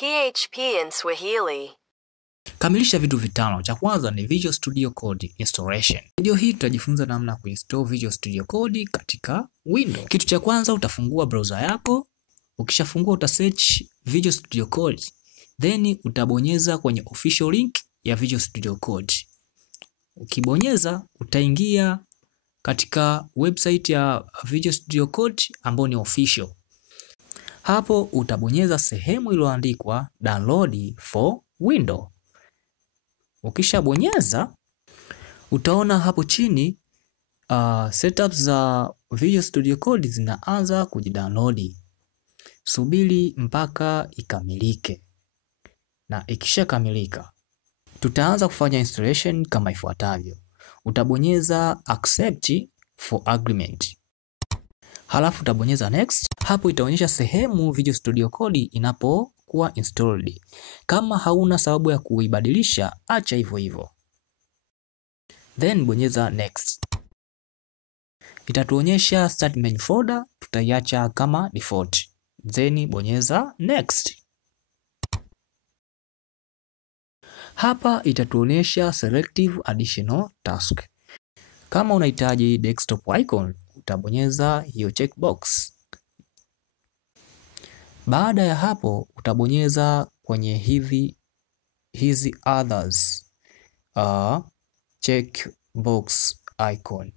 PHP in Swahili. Kamilisha vitu vitano. Cha kwanza ni Visual Studio Code installation. Video hii tutajifunza namna ya kuinstall Visual Studio Code katika Windows. Kitu cha kwanza utafungua browser yako. Ukishafungua utasearch Visual Studio Code. Then utabonyeza kwenye official link ya Visual Studio Code. Ukibonyeza utaingia katika website ya Visual Studio Code ambayo ni official. Hapo utabonyeza sehemu iliyoandikwa download for Windows. Ukishabonyeza utaona hapo chini setups za Visual Studio Code zinaanza kujidownload. Subiri mpaka ikamilike. Na ikishakamilika tutaanza kufanya installation kama ifuatavyo. Utabonyeza accept for agreement. Halafu utabonyeza next. Hapo itaonyesha sehemu Visual Studio Code inapokuwa installed. Kama hauna sababu ya kuibadilisha, acha hivyo hivyo. Then bonyeza next. Itatuonyesha start main folder, tutaiacha kama default. Then bonyeza next. Hapa itatuonyesha selective additional task. Kama unahitaji desktop icon, utabonyeza hiyo checkbox. Baada ya hapo utabonyeza kwenye hizi others checkbox icon.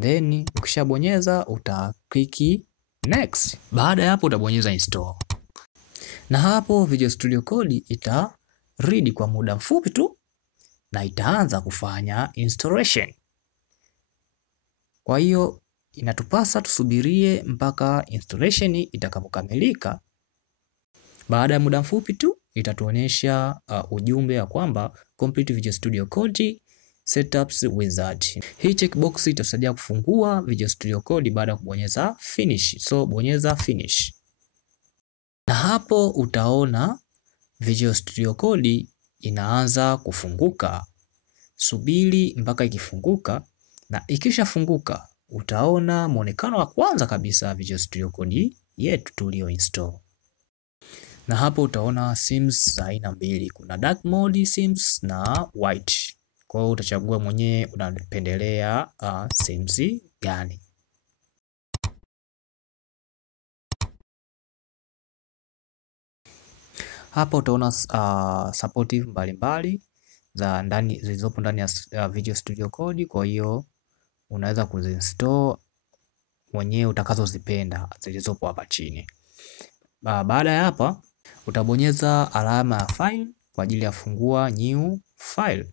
Then ukishabonyeza utakliki next. Baada ya hapo utabonyeza install. Na hapo Visual Studio Code ita read kwa muda mfupi tu na itaanza kufanya installation. Kwa hiyo inatupasa tusubirie mpaka installation itakapokamilika. Baada ya muda mfupi tu itatuonyesha ujumbe wa kwamba complete Visual Studio Code setups wizard. Hii checkbox itasaidia kufungua Visual Studio Code baada ya kubonyeza finish. So bonyeza finish. Na hapo utaona Visual Studio Code inaanza kufunguka. Subiri mpaka ikifunguka, na ikishafunguka utaona muonekano wa kwanza kabisa Visual Studio Code yetu tulio install. Na hapo utaona themes za aina mbili. Kuna dark mode themes na white. Kwa hiyo utachagua mwenyewe unapendelea themes gani. Hapa utaona supportive mbalimbali za ndani zilizopo ndani ya Visual Studio Code. Kwa hiyo unaweza kuzinstall mwenyewe utakazozipenda zilizopo hapa chini. Baada ya hapa utabonyeza alama ya file kwa ajili ya fungua new file.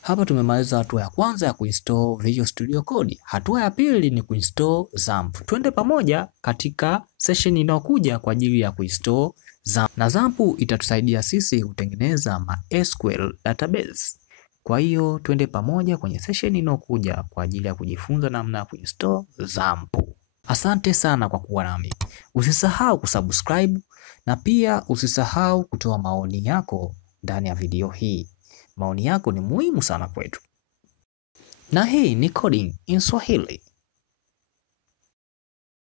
Hapa tumemaliza hatua ya kwanza ya kuinstall Visual Studio Code. Hatua ya pili ni kuinstall XAMPP. Twende pamoja katika session inayokuja kwa ajili ya kuinstall XAMPP. Na XAMPP itatusaidia sisi kutengeneza MySQL database. Kwa hiyo twende pamoja kwenye session inayokuja kwa ajili ya kujifunza namna ya kuinstall XAMPP. Asante sana kwa kuwa nami. Usisahau kusubscribe na pia usisahau kutoa maoni yako ndani ya video hii. Maoni yako ni muhimu sana kwetu. Na hii ni Coding in Swahili.